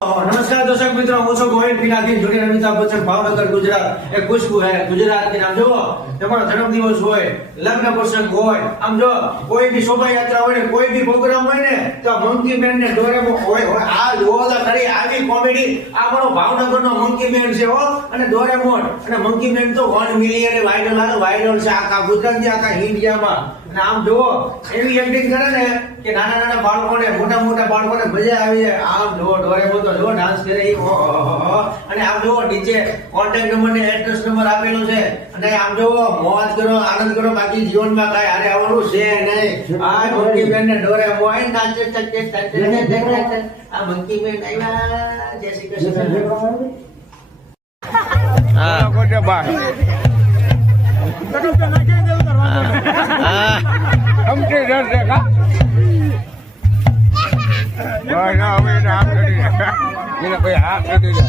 नमस्कार दर्शक मित्रों, હું છું ગોવિંદ પિનાકી, જુનિયર અમિતાભ બચ્ચન, ભાવનગર ગુજરાત. એક ખુશ્બુ હે ગુજરાત કે નામ જો તમારો જન્મદિવસ હોય, લગ્ન પ્રસંગ હોય, આમ જો કોઈ બી શોભાયાત્રા હોય ને કોઈ બી પ્રોગ્રામ હોય ને તો મંકી મેન ને ડોરેમોન હોય આ જોવો તો ખરી આવી કોમેડી. આ મારો ભાવનગરનો મંકી મેન છે હો, અને ડોરેમોન અને મંકી મેન તો 1 મિલિયન વાયરલ છે આખા ગુજરાતની આખા ઇન્ડિયામાં. અને આમ જોવો એવી એક્ટિંગ કરે ને કે નાના નાના બાળકોને મોટા બાળકોને મજા આવી જાય. આમ જોવો ડોરેમોન તો જો ડાન્સ કરે અને આમ જોવો નીચે કોન્ટેક્ટ નંબર ને એડ્રેસ નંબર આપેલો છે. અને આમ જોવો મોજ કરો, આનંદ કરો, બાકી જીવનમાં કાંઈ હારે આવવાનું છે નહીં. આ મંકી મેન ને ડોરેમોન નાચે આ મંકી મેન આવ્યા. જય શ્રી કૃષ્ણ. હા ગોડે બાય સમજે જશે કા ભાઈ ના હવે આમ કરી એને ભાઈ હાથ કરી દે